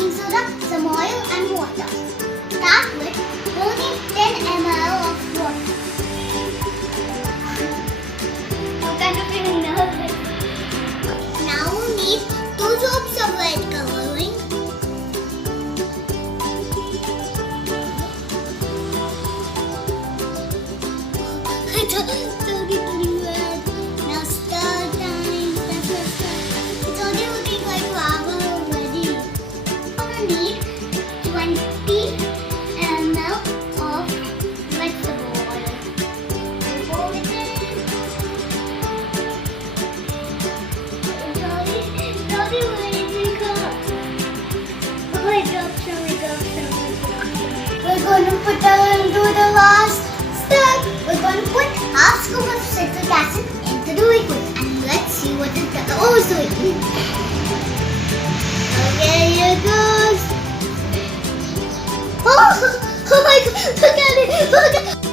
baking soda, some oil and water. Start with pouring 10 ml of water. I'm kind of feeling nervous. Now we need 2 drops of red coloring. It's already turning red. Now stir time. It's already looking like lava already. We need 20 ml of vegetable oil. Pour it in. It's already ready to cook. Oh, it dropped some. We're going to put that into the last step. We're going to put half scoop of citric acid into the liquid and let's see what it does. Oh, so okay, here it goes. Oh my God, look at it.